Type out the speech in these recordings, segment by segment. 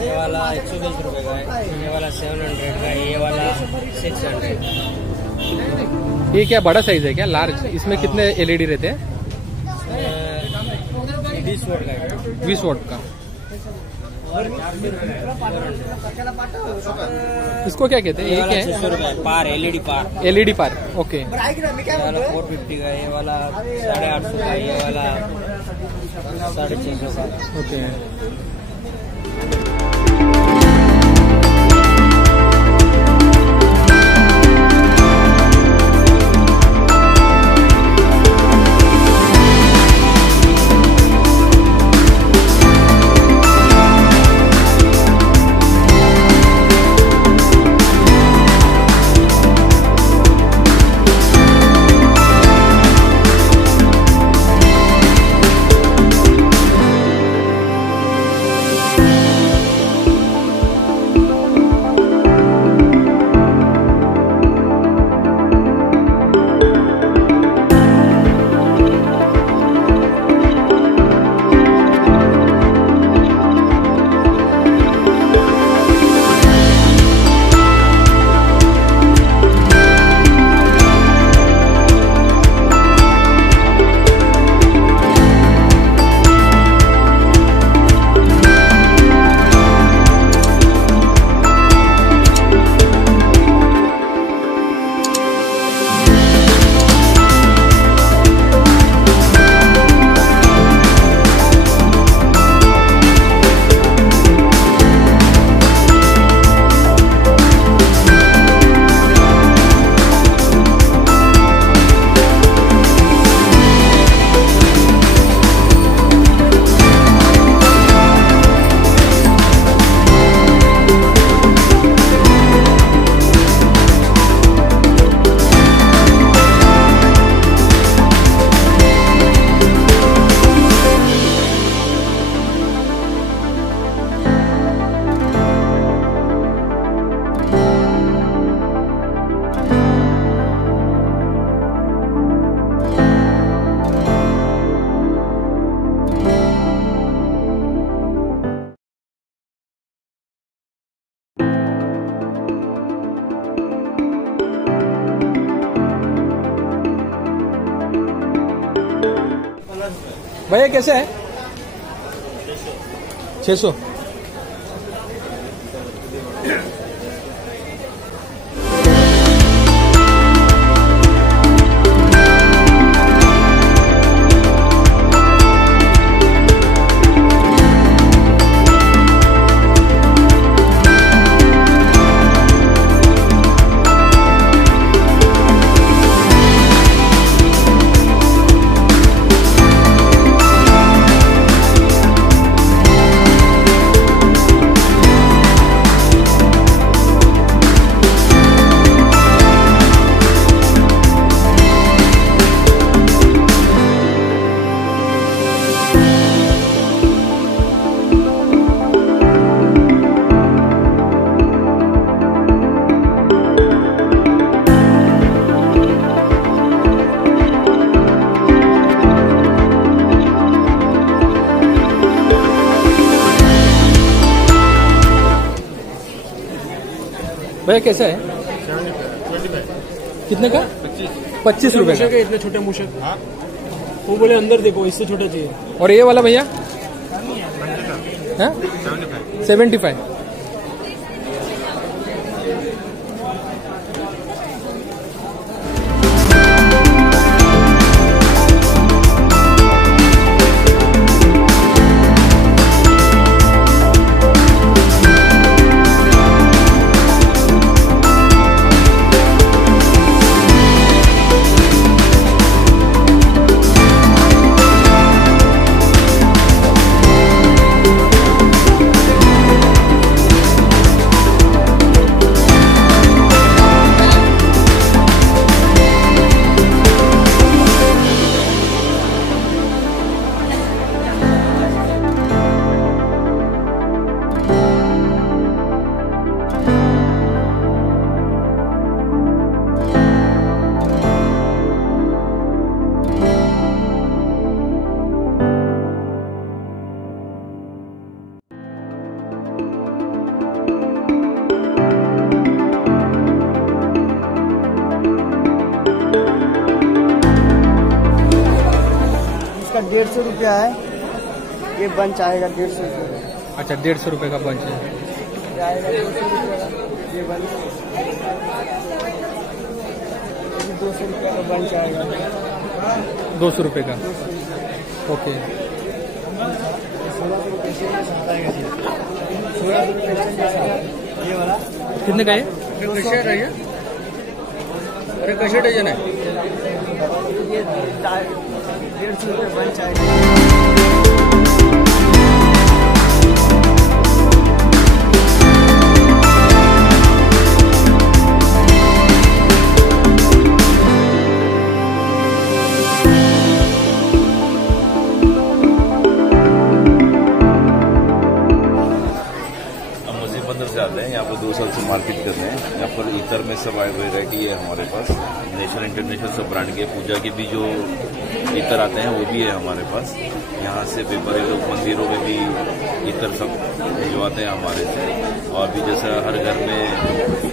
ये वाला 120 रुपये का है, ये वाला 700 का है, ये वाला 600। ये क्या बड़ा साइज है क्या, लार्ज? इसमें कितने एलईडी रहते हैं? 20 वोट का है। 20 वोट का। इसको क्या कहते हैं? ये क्या है? 600 रुपये पार, एलईडी पार। एलईडी पार, ओके। ये वाला 450 का है, ये वाला 850 का है, ये वाला 650 का। ओके। भैया कैसे है? 600। भैया कैसा है? 25। कितने का? 25 रुपए का। इतने छोटे मूषक। वो बोले अंदर देखो, इससे छोटा चाहिए। और ये वाला भैया 75। 150 रुपया है। ये बंच आएगा 150 रुपये। अच्छा 150 रुपये का बंच है। ये आएगा 200 रुपये का। ये बंच 200 रुपये का बंच आएगा। 200 रुपये का। ओके। 16 रुपये ये वाला कितने का है? अरे कैसे डजन है? ये 150 रुपये बंच आएगा। आते हैं यहाँ पर 2 साल से मार्केट कर रहे हैं। यहाँ पर इतर में सब वैरायटी है हमारे पास, नेशनल इंटरनेशनल सब ब्रांड के। पूजा के भी जो इतर आते हैं वो भी है हमारे पास। यहाँ से व्यापारी लोग मंदिरों में भी इतर सब भिजवाते हैं हमारे से। और भी जैसा हर घर में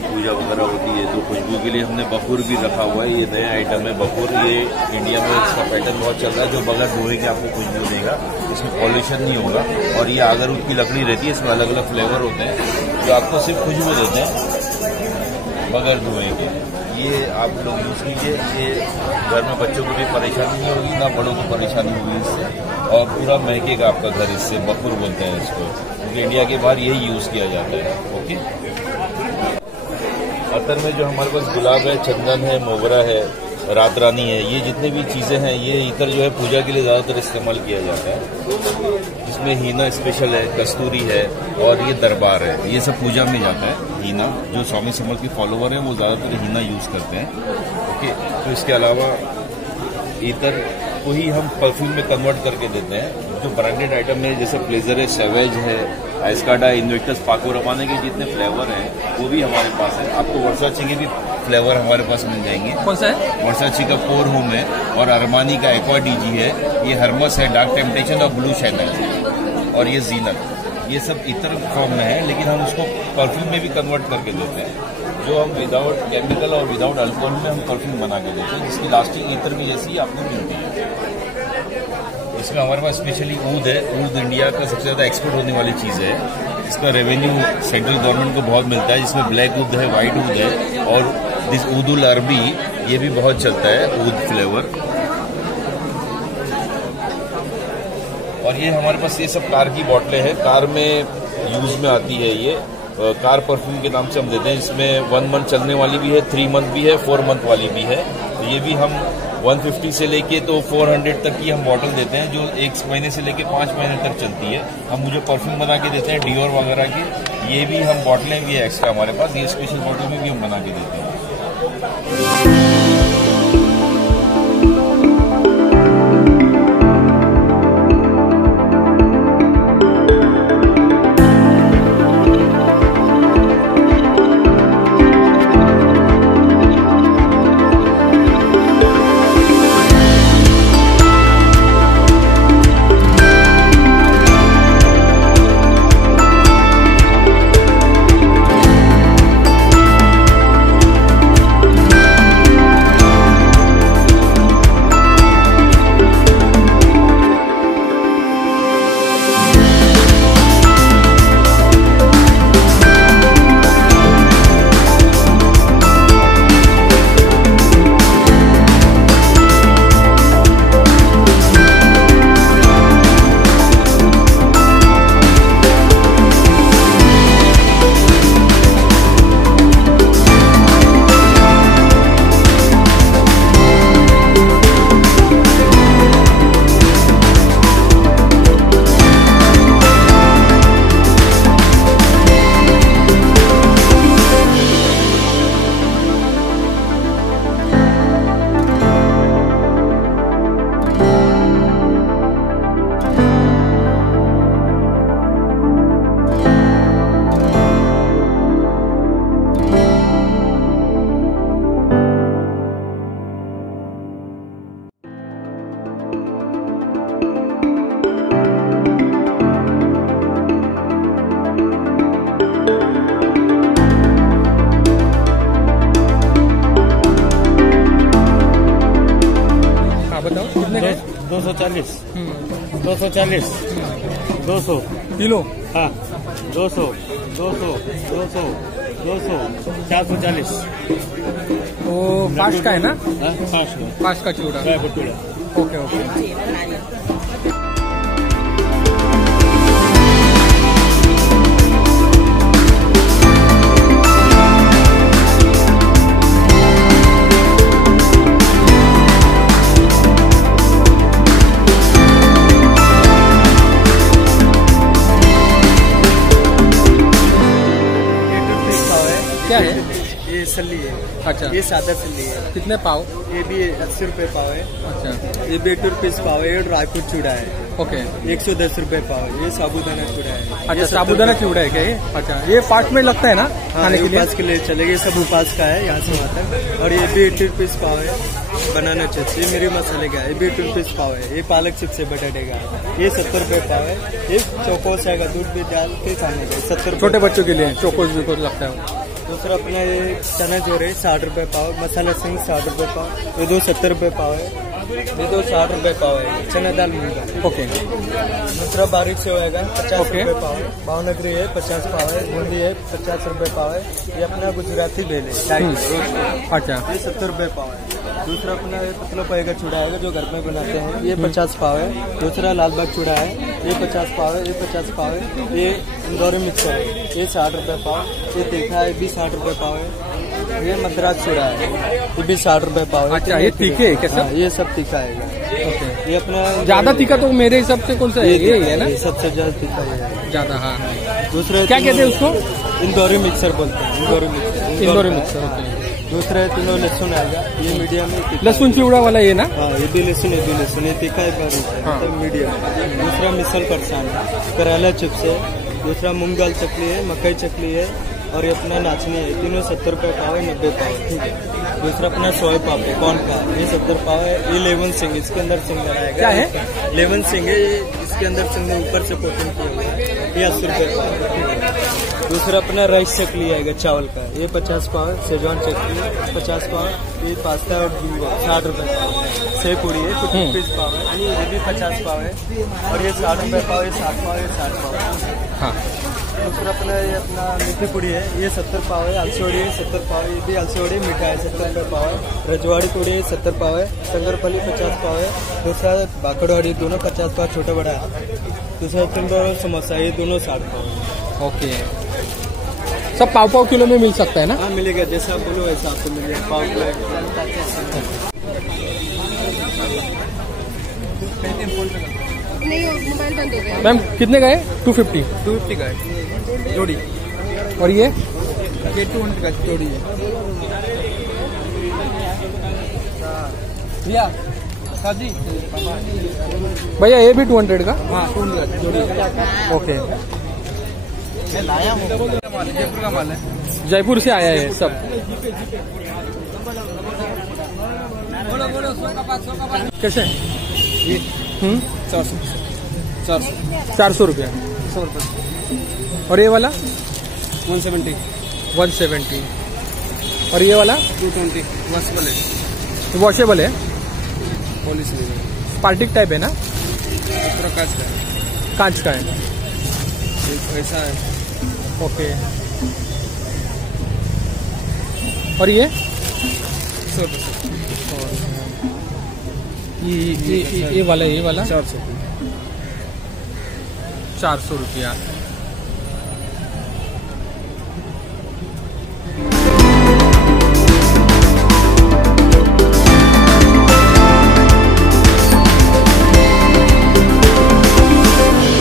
पूजा वगैरह होती है तो खुशबू के लिए हमने बखूर भी रखा हुआ है। ये नया आइटम है बखूर। ये इंडिया में इसका पैटर्न बहुत चल रहा है, जो बगैर धोए के आपको खुशबू देगा, इसमें पॉल्यूशन नहीं होगा। और ये अगरउद की लकड़ी रहती है, इसमें अलग अलग फ्लेवर होते हैं जो आपको सिर्फ खुशबू देते हैं बगैर धोए के। ये आप लोग यूज़ कीजिए। ये घर में बच्चों को भी परेशानी नहीं होगी, ना बड़ों को परेशानी होगी इससे। और पूरा महकेगा आपका घर इससे। बखूर बोलते हैं इसको, क्योंकि इंडिया के बाहर यही यूज़ किया जाता है। ओके। अतर में जो हमारे पास गुलाब है, चंदन है, मोगरा है, रात रानी है, ये जितने भी चीज़ें हैं, ये इतर जो है पूजा के लिए ज़्यादातर इस्तेमाल किया जाता है। इसमें हीना स्पेशल है, कस्तूरी है और ये दरबार है। ये सब पूजा में जाता है। हीना जो स्वामी समर्थ के फॉलोवर हैं वो ज़्यादातर हीना यूज़ करते हैं। ओके। तो इसके अलावा इतर को ही हम परफ्यूम में कन्वर्ट करके देते हैं। जो ब्रांडेड आइटम है जैसे प्लेजर है, सेवेज है, एस्काडा, इन्वेक्टस, पाको रमाने के जितने फ्लेवर हैं वो भी हमारे पास है। आपको वर्साची के भी फ्लेवर हमारे पास मिल जाएंगे। कौन सा है? वर्साची का पोर होम है और अरमानी का एक्वा डीजी है। ये हर्मस है, डार्क टेम्पटेशन और ब्लू चैनल और ये जीनत। ये सब इतर फॉर्म में है, लेकिन हम उसको परफ्यूम में भी कन्वर्ट करके देते हैं। जो हम विदाउट केमिकल और विदाउट अल्कोहल में हम परफ्यूम बना के देते हैं, जिसकी लास्टिंग इतर की जैसी आपको मिलती है। इसमें हमारे पास स्पेशली ऊद है। ऊद इंडिया का सबसे ज़्यादा एक्सपोर्ट होने वाली चीज़ है। इसका रेवेन्यू सेंट्रल गवर्नमेंट को बहुत मिलता है, जिसमें ब्लैक ऊद है, वाइट ऊद है और दिस ऊदुल अरबी ये भी बहुत चलता है, ऊद फ्लेवर। और ये हमारे पास ये सब कार की बोतलें हैं, कार में यूज़ में आती है। ये कार परफ्यूम के नाम से हम देते हैं। इसमें 1 मंथ चलने वाली भी है, 3 मंथ भी है, 4 मंथ वाली भी है। तो ये भी हम 150 से लेके तो 400 तक की हम बॉटल देते हैं, जो 1 महीने से लेके 5 महीने तक चलती है। हम मुझे परफ्यूम बना के देते हैं, डियोर वगैरह की। ये भी हम बॉटलें भी है एक्स्ट्रा हमारे पास। ये स्पेशल बॉटल में भी हम बना के देते हैं। 240 240 200 किलो। हाँ 200 200 200 200 440 वो फास्ट का है ना? फास्ट फास्ट का चिवड़ा। ड्राई फ्रूट चूड़ा। Okay okay. क्या है? ये सल्ली है। अच्छा, ये सादा सल्ली है। कितने पाव? ये भी 80 रुपए पाव है। अच्छा ये भी 80 रुपीज पाव है। ये ड्राई फ्रूट चूड़ा है, ओके। 110 रुपए पाव है। ये साबूदाना चूड़ा है। अच्छा, ये 70 साबूदाना रुपए चिवड़ा है क्या ये? अच्छा, ये फास्ट में लगता है ना हाँ, खाने के लिए? उपास के लिए चलेगा। ये सब उपास का है, यहाँ से वहाँ तक। और ये भी 80 रुपीज पाव है। बनाना चिप्स ये मेरे मसाले का है। ये भी 80 रुपीज पाव है। ये पालक चिप्स है बटाटे का। ये 70 रुपए पाव है। ये चौकोस है, दूध भी डाल के खाने का 70 रुपए। छोटे बच्चों के लिए चोकोस बिकोस लगता है। दूसरा अपना ये चना जोरे 60 रुपए पाव। मसाला सिंह 60 रुपए पाव। ये दो 70 रुपए पाव है। ये दो 60 रुपए पाव है। चना दाल मूंगा। ओके दूसरा बारीक से होएगा 50 ओके। रुपए पाव है। भावनगरी है 50 पाव है। बूंदी है 50 रुपए पाव है। ये अपना गुजराती बेल है 250। अच्छा, ये 70 रुपए पाव है। दूसरा अपना ये पतला पाए का चूड़ा है जो घर में बनाते हैं। ये 50 पाव है। दूसरा लालबाग चूड़ा है। ये 50 पाव है। ये 50 पाव है। ये इंदौरी मिक्सर है। ये 60 रुपए पाव। ये तीखा है, ये भी 60 रुपए पाव है। ये मद्रास चूड़ा है, ये भी 60 रुपए पाव है। अच्छा, ये तीखे है क्या सब? हाँ, ये सब तीखा है। ओके। ये अपना ज्यादा तीखा तो मेरे हिसाब से कौन सा है? ये है ना ये सबसे ज्यादा तीखा है ज्यादा। हाँ, दूसरा क्या कहते हैं उसको? इंदौरी मिक्सर बोलते हैं। Indori mixer. Indori mixer. Okay. दूसरा है तीनों लहसुन आएगा। ये मीडियम में तीखा लहसुन चिवड़ा वाला ये ना? हाँ, ये भी लहसुन है, भी लहसुन है। तीखा है, बारीक है, हाँ। मतलब मीडियम। दूसरा मिसल फरसान है। करेला चिप्स है। दूसरा मूंग दाल चकली है। मकई चकली है। और ये अपना नाचनी है। तीनों 70 रुपए पाव है, 90 पाव है। ठीक है। दूसरा अपना सोया पाप है, कॉर्न का। ये 70 पाव है। ये लेवन सिंह, इसके अंदर सिंह बनाएगा। क्या है? लेवन सिंह है। ये इसके अंदर सिंह ऊपर से कोटिंग किया हुआ है। ये 80 रुपए पाव है। दूसरा अपना राइस चकली आएगा चावल का। ये 50 पाव है। शेजवान चकली 50 पाव। ये पास्ता और 60 रुपए पाव। सेव पूरी है 50 रुपीज पाव है। ये भी 50 पाव है। और ये 60 रुपए पाव। ये 60 पाव। ये 60 पाव है। हाँ, दूसरा अपना ये अपना मीठी पूड़ी है। ये 70 पाव है। अलसीवड़ी है 70 पाव। ये भी अलसीवड़ी मीठा है 70 रुपए पाव है। रजवाड़ी पूड़ी है 70 पाव है। शंकरपली 50 पाव है। दूसरा बाकड़वाड़ी दोनों 50 पाव छोटा बड़ा है। दूसरा टिंडोर और समोसा ये दोनों 60 पाव है। ओके। सब पाव पाव किलो में मिल सकता है ना? हाँ, मिलेगा। जैसा आप बोलो वैसा आपको मिलेगा। पाव प्लेट। मैम कितने का है? 250 250 का है जोड़ी। और ये 200 का जोड़ी है। भैया जी भैया ये भी 200 का? हाँ, 200 जोड़ी। ओके। मैं लाया हूँ, जयपुर का माल है। जयपुर से आया है सब। कैसे? 400 रुपया। 100 रुपये। और ये वाला 170 170। और ये वाला 220 वॉशेबल है। वॉशेबल है, पॉलिश नहीं है। पार्टिक टाइप है ना? पूरा कांच का है। कांच का है। ऐसा है। ओके। और ये 100 रुपये। ये वाला 400 400 रुपया।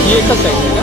ये का साइज है क्या?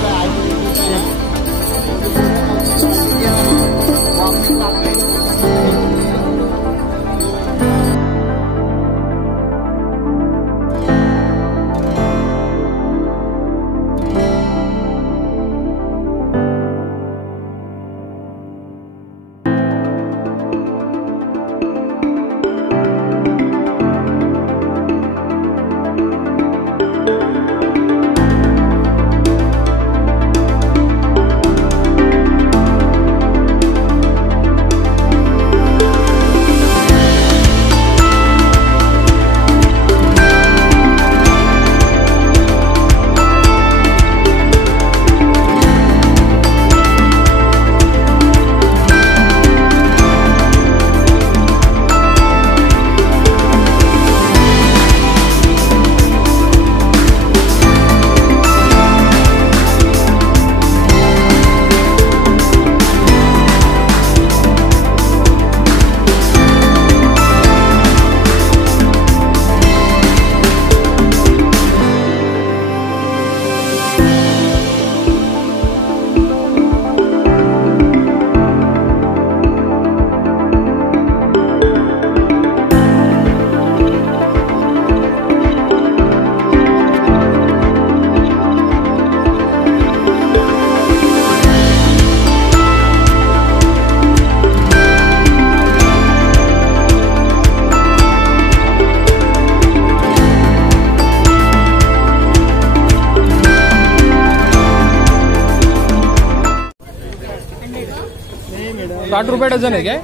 60 रुपए डजन है क्या?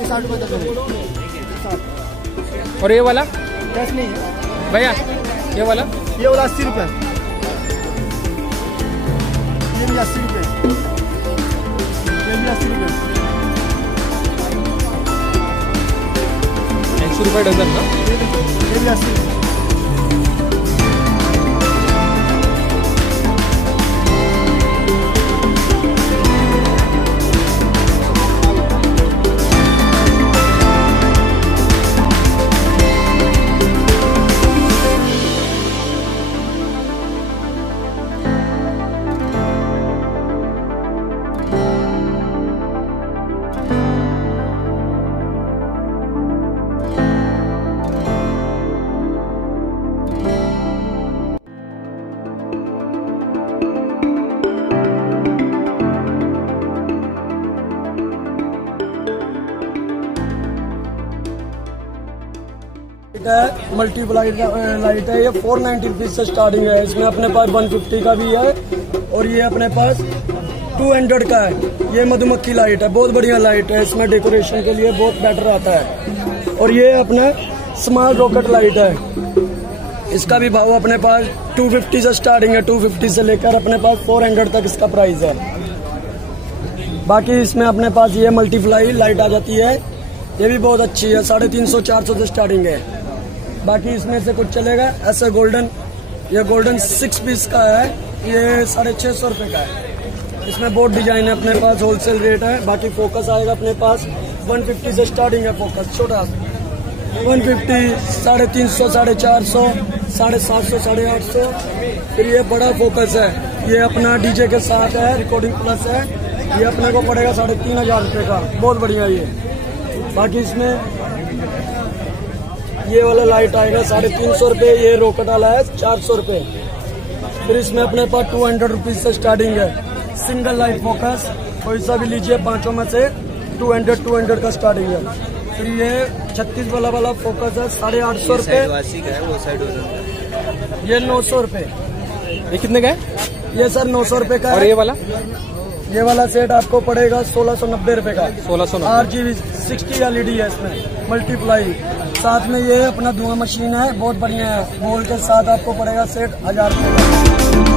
60 रुपए दर्जन है। और ये वाला कैश नहीं है भैया, ये वाला 80 रुपए, ये भी 80 रुपए, ये भी 80 रुपए। 100 रुपए डजन ना? ये भी 80 रुपए। मल्टीप्लाई लाइट है, ये 490 रुपीज से स्टार्टिंग है। इसमें अपने पास 150 का भी है और ये अपने पास 200 का है। ये मधुमक्खी लाइट है, बहुत बढ़िया लाइट है, इसमें डेकोरेशन के लिए बहुत बेटर आता है। और ये अपना स्मॉल रॉकेट लाइट है, इसका भी भाव अपने पास 250 से स्टार्टिंग है। 250 से लेकर अपने पास 400 तक इसका प्राइस है। बाकी इसमें अपने पास ये मल्टीप्लाई लाइट आ जाती है, ये भी बहुत अच्छी है, 350-400 से स्टार्टिंग है। बाकी इसमें से कुछ चलेगा ऐसे गोल्डन, ये गोल्डन 6 पीस का है, ये 650 रुपए का है। इसमें बहुत डिजाइन है अपने पास, होलसेल रेट है। बाकी फोकस आएगा अपने पास 150 से स्टार्टिंग है, फोकस छोटा 150, 350, 450, 750, 850। फिर ये बड़ा फोकस है, ये अपना डीजे के साथ है, रिकॉर्डिंग प्लस है, ये अपने को पड़ेगा 3500 रुपए का, बहुत बढ़िया ये। बाकी इसमें ये वाला लाइट आएगा 350 रुपए, ये रॉकेट वाला है 400 रुपए। फिर इसमें अपने पास 200 रुपीज से स्टार्टिंग है, सिंगल लाइट फोकस, कोई सा भी लीजिए, पांचों में से 200 का स्टार्टिंग है। फिर ये 36 वाला फोकस है 850 रुपए, ये 900 रुपए। ये कितने का है? ये सर 900 रुपए का और है। ये वाला सेट आपको पड़ेगा 1690 रुपए का। 1690। RGB 60 LED है इसमें, मल्टीप्लाई। साथ में ये अपना धुआं मशीन है, बहुत बढ़िया है, बॉल के साथ आपको पड़ेगा सेट 1000 रुपए का।